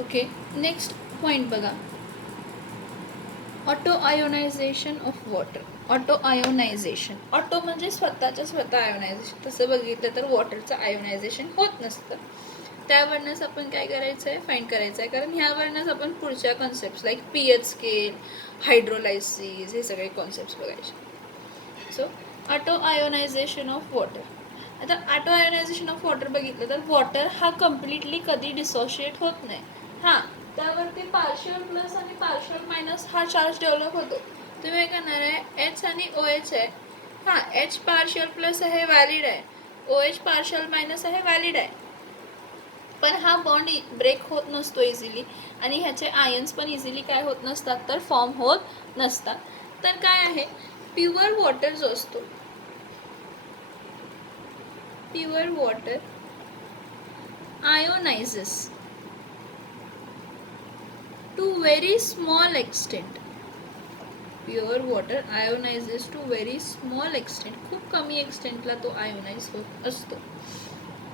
Okay, next point बघा, auto ionisation of water. Auto ionisation, auto म्हणजे स्वतःच्या स्वतः आयोनायझेशन. तसं बघितलं तर वॉटरचं आयोनायझेशन होत नसतं. त्यावरनंच आपण काय करायचं आहे, फाईंड करायचं आहे, कारण ह्यावरनंच आपण पुढच्या concept like P H scale, hydrolysis, हे सगळे कॉन्सेप्ट बघायचे. So auto ionisation of water. आता ऑटो आयोनायझेशन ऑफ वॉटर बघितलं तर वॉटर हा कम्प्लिटली कधी डिसोशिएट होत नाही. हां, त्यावरती पार्शियल प्लस आणि पार्शियल मायनस हा चार्ज डेव्हलप होतो. तुम्ही काय करणार आहे, एच आणि ओ एच आहे. हां, एच पार्शियल प्लस आहे, व्हॅलिड आहे. ओ एच पार्शियल मायनस आहे, व्हॅलिड आहे. पण हा बॉन्ड ब्रेक होत नसतो इझिली, आणि ह्याचे आयन्स पण इझिली काय होत नसतात, तर फॉर्म होत नसतात. तर काय आहे, प्युअर वॉटर जो असतो, pure water ionizes to very small extent. Pure water ionizes to very small extent. खूप कमी एक्सटेंटला तो आयोनाइज होत असतो.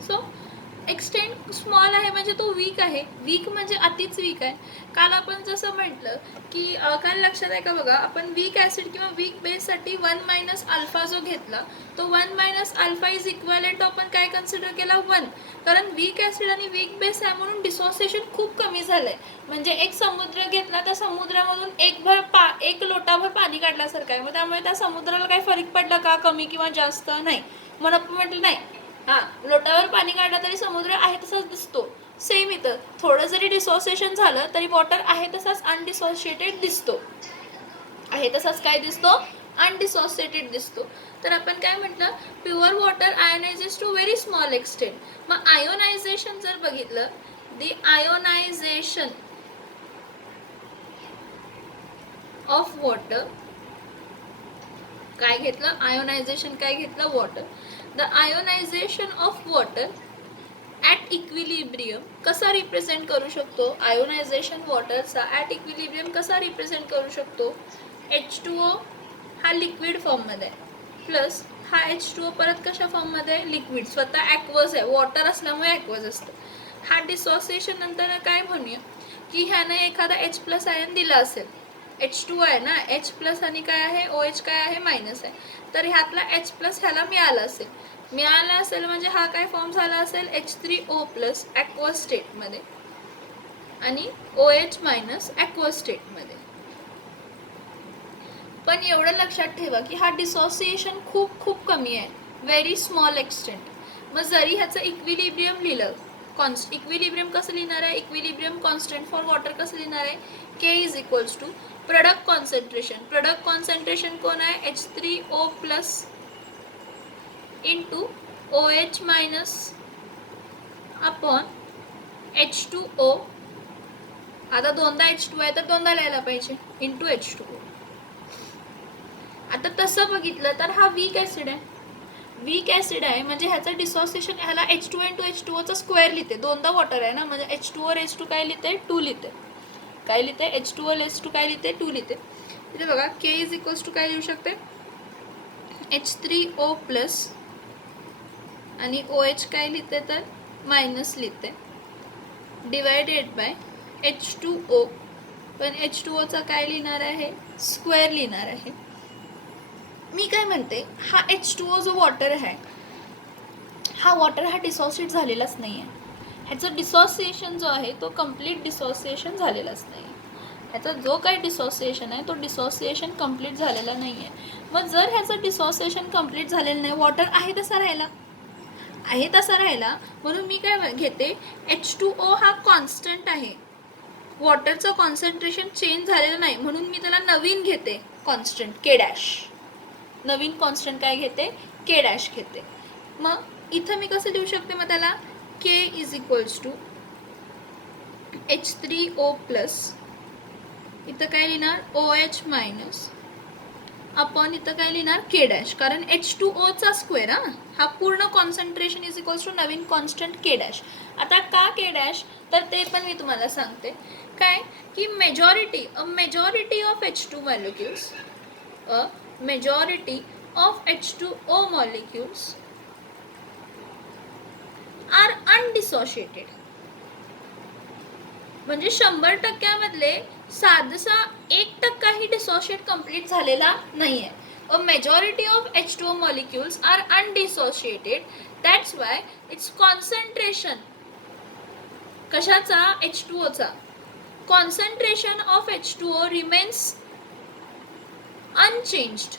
सो एक्सटेंट स्मॉल आहे म्हणजे तो वीक आहे. वीक म्हणजे अतिच वीक आहे. काल आपण जसं म्हटलं की काल लक्षात आहे का बघा, आपण वीक ॲसिड किंवा वीक बेससाठी 1 मायनस अल्फा जो घेतला, तो 1 minus alpha is equivalent to आपण काय कन्सिडर केला, 1. कारण वीक ॲसिड आणि वीक बेस आहे म्हणून डिसोसिएशन खूप कमी झालं आहे. म्हणजे एक समुद्र घेतला, त्या समुद्रामधून एक लोटाभर पाणी काढल्यासारखं आहे. मग त्यामुळे त्या समुद्राला काही फरक पडला का, कमी किंवा जास्त? नाही. म्हणून आपण म्हटलं नाही, हां, लोटावर पाणी काढलं तरी समुद्र आहे तसाच दिसतो. सेम इथं थोडं जरी डिसोसिएशन झालं तरी वॉटर आहे तसाच अनडिसोसिएटेड दिसतो. आहे तसाच काय दिसतो, अनडिसोसिएटेड दिसतो. तर आपण काय म्हटलं, pure water ionizes to very small extent. मग आयोनायझेशन जर बघितलं, दी आयोनायझेशन ऑफ वॉटर, काय घेतलं, आयोनायझेशन काय घेतलं, water. The ionisation of water at equilibrium कसा रिप्रेझेंट करू शकतो, आयोनायझेशन वॉटरचा ॲट इक्विलिब्रियम कसा रिप्रेझेंट करू शकतो. H2O हा लिक्विड फॉर्ममध्ये आहे, प्लस हा H2O परत कशा फॉर्ममध्ये आहे, लिक्विड. स्वतः ॲक्वस आहे, वॉटर असल्यामुळे ॲक्वस असतं. हा डिसोसिएशन नंतर काय म्हणूया की ह्याने एखादा H प्लस आयन दिला असेल. H2O आहे ना, H प्लस आणि काय आहे, OH काय आहे, मायनस आहे. तर ह्यातला H प्लस ह्याला मिळाला असेल म्हणजे हा काय फॉर्म झाला असेल, H3O प्लस ॲक्वस स्टेटमध्ये आणि OH मायनस ॲक्वस स्टेटमध्ये. पण एवढं लक्षात ठेवा की हा डिसोसिएशन खूप खूप कमी आहे, व्हेरी स्मॉल एक्सटेंट. मग जरी ह्याचं इक्विलिब्रियम लिहिलं, इक्विलिब्रियम कसं लिहिणार आहे, इक्विलिब्रियम कॉन्स्टंट फॉर वॉटर कसं लिहिणार आहे, K is equals to product concentration. Product concentration कोण आहे, H3O plus into OH minus upon H2O. आता दोनदा H2 आहे तर दोनदा लिहायला पाहिजे, इंटू H2O. आता तसं बघितलं तर हा वीक ॲसिड आहे. वीक ॲसिड आहे म्हणजे ह्याचं डिसोसिएशन, ह्याला H2 इंटू H2Oचा स्क्वेअर लिहिते. दोनदा वॉटर आहे ना, म्हणजे H2O रेस टू काय लिहिते, 2 लिहिते. काय लिहिते, H2O रेस टू काय लिहिते, 2 लिहिते. इथे बघा के इज इक्वल्स टू काय लिहू शकते, H3O प्लस आणि OH काय लिहिते तर मायनस लिहिते, डिवायडेड बाय H2O. पण H2Oचा काय लिहिणार आहे, स्क्वेअर लिहिणार आहे. मी काय म्हणते, हा H2O जो वॉटर आहे, हा वॉटर हा डिसोसिएट झालेलाच नाही आहे. ह्याचं डिसोसिएशन जो आहे तो कम्प्लीट डिसोसिएशन झालेलाच नाही आहे. ह्याचा जो काही डिसोसिएशन आहे तो डिसोसिएशन कम्प्लीट झालेला नाही आहे. मग जर ह्याचं डिसोसिएशन कम्प्लीट झालेलं नाही, वॉटर आहे तसा राहिला, म्हणून मी काय घेते, H2O हा कॉन्स्टंट आहे, वॉटरचं कॉन्सन्ट्रेशन चेंज झालेलं नाही, म्हणून मी त्याला नवीन घेते कॉन्स्टंट, के डॅश. नवीन कॉन्स्टंट काय घेते, के डॅश घेते. मग इथं मी कसं लिहू शकते, मग त्याला K is equals to H3O plus, इथं काय लिहिणार, OH मायनस अपॉन इथं काय लिहिणार, के डॅश. कारण H2Oचा स्क्वेअर, हा पूर्ण कॉन्सन्ट्रेशन इज इक्वल्स टू नवीन कॉन्स्टंट के डॅश. आता का के डॅश, तर ते पण मी तुम्हाला सांगते. काय की majority of H2 molecules, majority of H2O molecules are undissociated. म्हणजे 100%मधले साधसा 1%ही डिसोशिएट कंप्लीट झालेला नाही आहे. A majority of H2O molecules are undissociated. That's why its concentration कशाचा H2O चा concentration of H2O remains unchanged.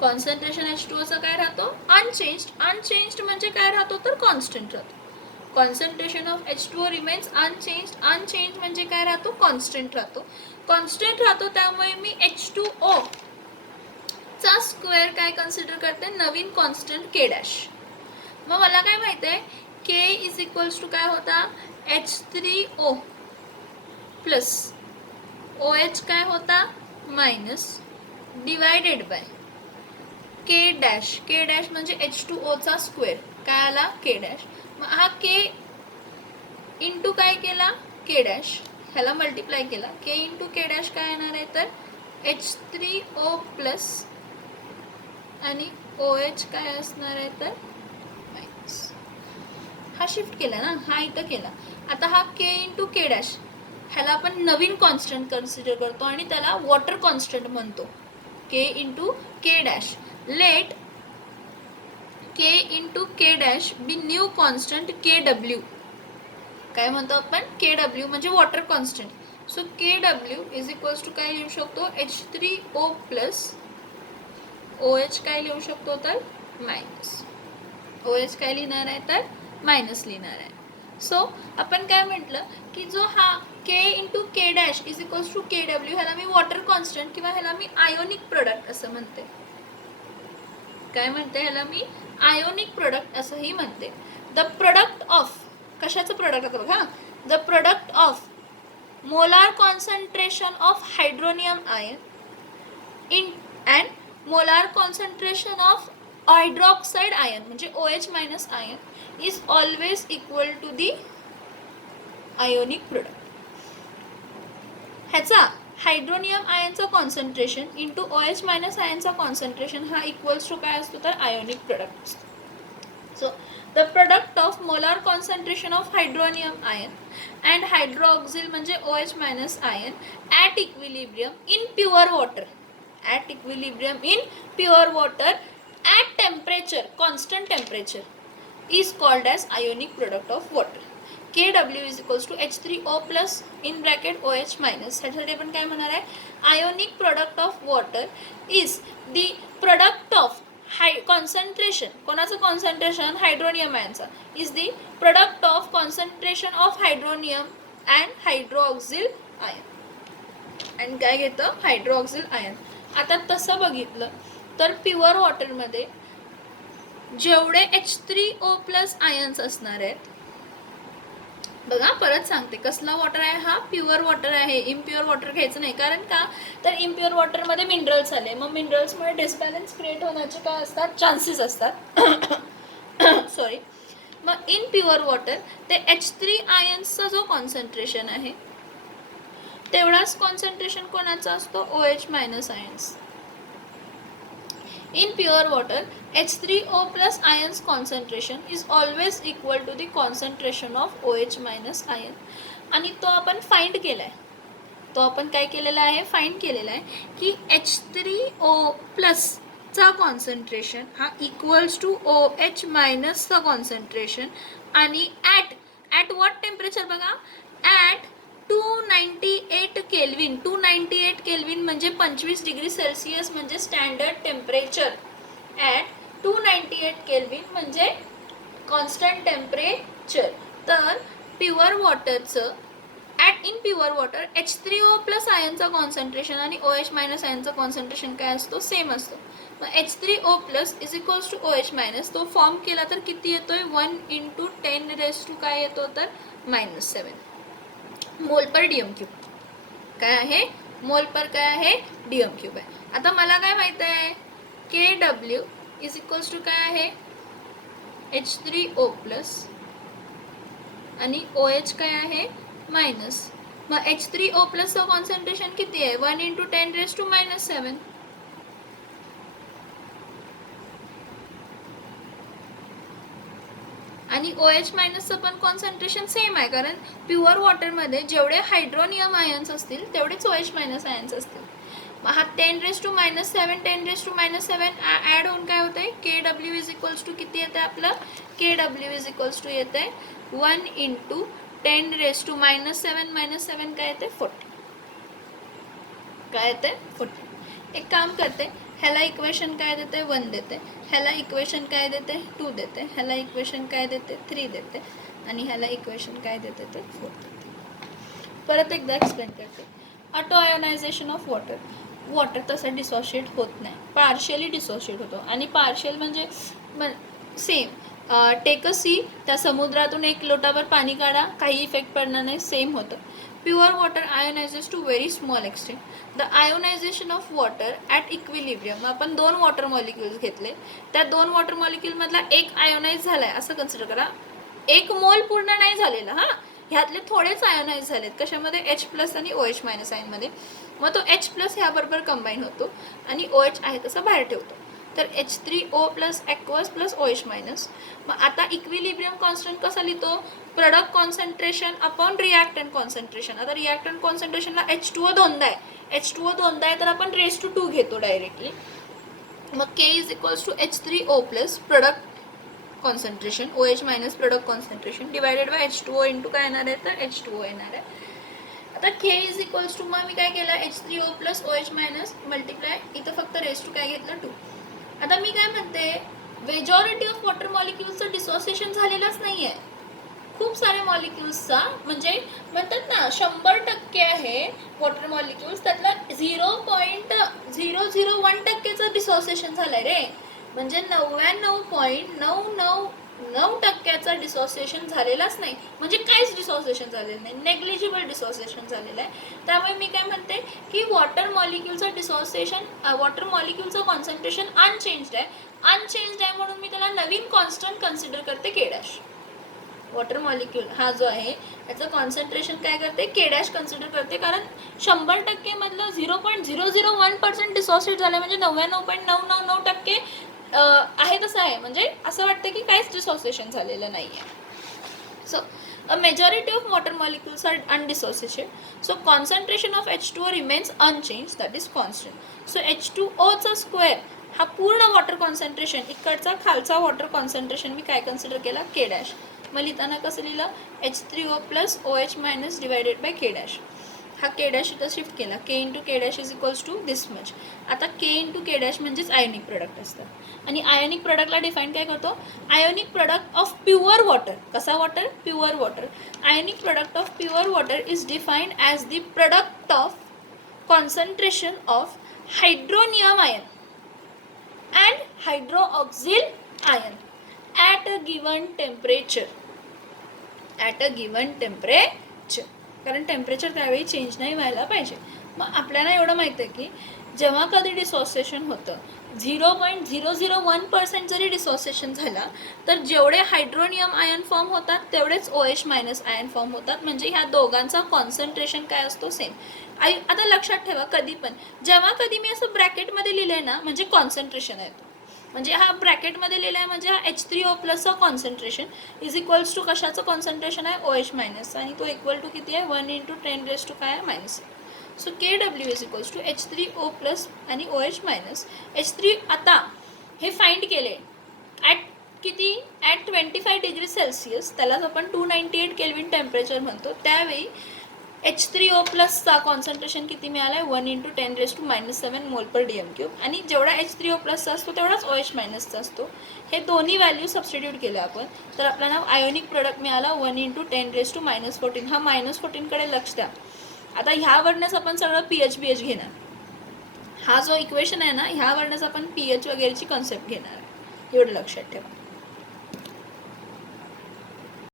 Concentration H2O चा काय राहतो unchanged म्हणजे काय राहतो तर कॉन्स्टंट राहतो. Concentration of H2O remains unchanged म्हणजे काय राहतो कॉन्स्टंट राहतो. त्यामुळे मी H2O चा स्क्वेअर काय कन्सिडर करते नवीन कॉन्स्टंट K डॅश. मग मला काय माहिती आहे K इज इक्वल्स टू काय होता H3O प्लस OH काय होता minus divided by K dash म्हणजे H2O चा स्क्वेअर काय आला K डॅश. मग हा K इंटू काय केला K डॅश ह्याला मल्टिप्लाय केला K इंटू K डॅश काय येणार आहे तर H3O प्लस आणि OH काय असणार आहे तर मायनस. हा शिफ्ट केला ना हा इथं केला. आता हा K इंटू K डॅश ह्याला आपण नवीन कॉन्स्टंट कन्सिडर करतो आणि त्याला वॉटर कॉन्स्टंट म्हणतो. K into K dash let K into K dash be new constant KW. काय म्हणतो आपण KW म्हणजे water constant. So KW is equals to काय लिहू शकतो H3O प्लस OH काय लिहू शकतो तर मायनस. OH काय लिहिणार आहे तर मायनस लिहिणार आहे. सो आपण काय म्हटलं की जो हा K into K dash is equals to KW ह्याला मी वॉटर कॉन्स्टंट किंवा ह्याला मी आयोनिक प्रोडक्ट असं म्हणते. काय म्हणते ह्याला मी आयोनिक प्रोडक्ट असंही म्हणते. द प्रोडक्ट ऑफ कशाचं प्रोडक्ट होतं बघा the product of molar concentration of hydronium ion in and molar concentration of hydroxide ion म्हणजे OH minus ion is always equal to the ionic product. ह्याचा hydronium आयनचं concentration into OH minus आयनचा concentration हा equals to काय असतो तर ionic product असतो. So the product of molar concentration of hydronium ion and hydroxyl म्हणजे OH minus ion at equilibrium in pure water at temperature constant temperature is called as ionic product of water. KW is equals to H3O plus in bracket OH minus. ह्यासाठी आपण काय म्हणणार आहे ionic product of water is the product of concentration कोणाचं concentration hydronium आयनचा is the product of concentration of hydronium and hydroxyl ion. आणि काय घेतं हायड्रोऑक्सिल आयन. आता तसं बघितलं तर प्युअर वॉटरमध्ये जेवढे H3O प्लस आयन्स असणार आहेत बघा परत सांगते कसला वॉटर आहे हा प्युअर वॉटर आहे. इम्प्युअर वॉटर घ्यायचं नाही कारण का तर इम्प्युअर वॉटरमध्ये मिनरल्स आले मग मिनरल्समुळे डिस्बॅलन्स क्रिएट होण्याचे काय असतात चान्सेस असतात सॉरी. मग इन प्युअर वॉटर ते H3 आयन्सचा जो कॉन्सन्ट्रेशन आहे तेवढाच कॉन्सन्ट्रेशन कोणाचा असतो OH minus ions. In pure water, H3O plus ions concentration is always equal to the concentration of OH minus ion. आणि तो आपण फाइंड केला आहे. तो आपण काय केलेला आहे फाइंड केलेला आहे की H3O प्लसचा कॉन्सन्ट्रेशन हा इक्वल्स टू OH मायनसचा कॉन्सन्ट्रेशन आणि ॲट व्हॉट टेम्परेचर बघा ॲट 298 केल्विन. 298 केल्विन म्हणजे 25 डिग्री सेल्सिअस म्हणजे स्टँडर्ड टेम्परेचर. ॲट 298 केल्विन म्हणजे कॉन्स्टंट टेम्परेचर. तर प्युअर वॉटरचं in pure water H3O plus आयनचं कॉन्सन्ट्रेशन आणि OH मायनस आयनचं कॉन्सन्ट्रेशन काय असतो सेम असतो. मग H3O plus is equals to OH minus तो फॉर्म केला तर किती येतोय 1 इंटू 10 रेस टू काय येतो तर -7 मोल पर DM क्यूब. काय आहे मोल पर काय आहे DM क्यूब आहे. आता मला काय माहित आहे KW इज इक्वल्स टू काय आहे H3O प्लस आणि OH काय आहे मायनस. मग H3O प्लसचं कॉन्सन्ट्रेशन किती आहे 1 इंटू 10 रेस टू -7. आणि OH मायनसचं पण कॉन्सन्ट्रेशन सेम आहे, कारण प्युअर वॉटरमध्ये जेवढे हायड्रोनियम आयन्स असतील तेवढेच OH मायनस आयन्स असतील. मग हा 10⁻⁻7 10⁻⁷ ॲड होऊन काय होतं आहे, KW इज इक्वल्स टू किती येतं आपलं, KW इज इक्वल्स टू येतं आहे 1 × 10⁻⁻7 -7 काय येते 40, काय येते 40. एक काम करते, ह्याला इक्वेशन काय देते 1 देते, ह्याला इक्वेशन काय देते 2 देते, ह्याला इक्वेशन काय देते 3 देते, आणि ह्याला इक्वेशन काय देते ते 4 देते. परत एकदा एक्सप्लेन करते. Auto ionisation of water. Water तसं डिसोशिएट होत नाही, पार्शियली डिसोशिएट होतो. आणि पार्शियल म्हणजे सेम टेक अ सी, त्या समुद्रातून एक लोटाभर पाणी काढा, काही इफेक्ट पडणार नाही, सेम होतं. Pure water ionizes to very small extent. The ionisation of water at equilibrium. आपण 2 वॉटर मॉलिक्युल्स घेतले, त्या 2 वॉटर मॉलिक्युलमधला एक आयोनाइज झाला आहे असं कन्सिडर करा. 1 मोल पूर्ण नाही झालेला, हां, ह्यातले थोडेच आयोनाइज झालेत. कशामध्ये, H+ आणि OH- आयनमध्ये. मग तो H+ ह्याबरोबर कंबाईन होतो आणि OH आहे तसा बाहेर ठेवतो. तर H3O + ॲक्वस + OH-. मग आता इक्विलिब्रियम कॉन्स्टंट कसा लिहितो, product concentration upon reactant concentration. आता रिॲक्टंट कॉन्सन्ट्रेशनला H2O दोनदा आहे, H2O दोनदा आहे तर आपण raised-to-2 घेतो डायरेक्टली. मग K is equals to H3O + product concentration, OH- product concentration divided by H2O into काय येणार आहे तर H2O येणार आहे. आता K इज इक्वल्स टू, मग मी काय केलं, H3O + OH- मल्टिप्लाय, इथं फक्त रेस टू काय घेतलं 2. आता मी काय म्हणते, मेजॉरिटी ऑफ वॉटर मॉलिक्युल्सचं डिसोसिएशन झालेलंच नाही आहे. खूप साऱ्या मॉलिक्युल्सचा, म्हणजे म्हणतात ना 100% आहे वॉटर मॉलिक्युल्स, त्यातला 0.001% डिसोसिएशन झालं आहे रे. म्हणजे 99.999% डिसोसिएशन झालेलाच नाही, म्हणजे काहीच डिसोसिएशन झालेलं नाही, नेग्लिजिबल डिसोसिएशन झालेलं आहे. त्यामुळे मी काय म्हणते की वॉटर मॉलिक्युलचं डिसोसिएशन, वॉटर मॉलिक्युलचं कॉन्सन्ट्रेशन अनचेंज्ड आहे. अनचेंज्ड आहे म्हणून मी त्याला नवीन कॉन्स्टंट कन्सिडर करते K'. वॉटर मॉलिक्यूल हा जो आहे याचं कॉन्सन्ट्रेशन काय करते, K' कन्सिडर करते, कारण 100% मधलं 0.001% डिसोसिएट झालं, म्हणजे 99.999% आहे तसं आहे. म्हणजे असं वाटतं की काहीच डिसोसिएशन झालेलं नाही आहे. So a majority of water molecules are undissociated, so concentration of H2O remains unchanged, that is constant. So H2O चा स्क्वेअर हा पूर्ण वॉटर कॉन्सन्ट्रेशन, इकडचा खालचा वॉटर कॉन्सन्ट्रेशन मी काय कन्सिडर केला K'. मग लिहिताना कसं लिहिलं, H3O + OH- divided by K'. हा K' इथं शिफ्ट केला, K × K' is equals to this much. आता K × K' म्हणजेच आयोनिक प्रोडक्ट असतात. आणि आयोनिक प्रोडक्टला डिफाईन काय करतो, ionic product of pure water. कसा water, pure water. Ionic product of pure water is defined as the product of concentration of hydronium ion and hydroxyl ion at a given temperature. At a given temperature, कारण temperature त्यावेळी change नाही व्हायला पाहिजे. मग आपल्याला एवढं माहिती आहे की जेव्हा कधी डिसोसिएशन होतं, 0.001% जरी डिसोसिएशन झाला तर जेवढे हायड्रोनियम आयन फॉर्म होतात तेवढेच OH- आयन फॉर्म होतात. म्हणजे ह्या दोघांचा कॉन्सन्ट्रेशन काय असतो, सेम. आता लक्षात ठेवा, कधी पण जेव्हा कधी मी असं ब्रॅकेटमध्ये लिहिलं आहे ना, म्हणजे कॉन्सन्ट्रेशन आहे तो. म्हणजे हा ब्रॅकेटमध्ये लिहिला आहे म्हणजे हा H3O+चं कॉन्सन्ट्रेशन इज इक्वल्स टू कशाचं कॉन्सन्ट्रेशन आहे, OH-, आणि तो इक्वल टू किती आहे 1 × 10⁻⁻⁷. So KW is equals to H3O+ आणि OH-. H3 आता हे फाइंड केले ॲट किती, ॲट 25 डिग्री सेल्सिअस, त्यालाच आपण 298 केल्विन टेम्परेचर म्हणतो. त्यावेळी H3O+चा कॉन्सन्ट्रेशन किती मिळालं आहे, 1 × 10⁻⁻7 mol/dm³. आणि जेवढा H3O+चा असतो तेवढाच OH-चा असतो. हे दोन्ही व्हॅल्यू सबस्टिट्यूट केलं आपण तर आपल्याला आयोनिक प्रोडक्ट मिळाला 1 × 10⁻⁻14. हा -14 कडे लक्ष द्या. आता ह्यावरनंच आपण सगळं pH घेणार. हा जो इक्वेशन आहे ना, ह्यावरनंच आपण pH वगैरेची कन्सेप्ट घेणार आहे, एवढं लक्षात ठेवा.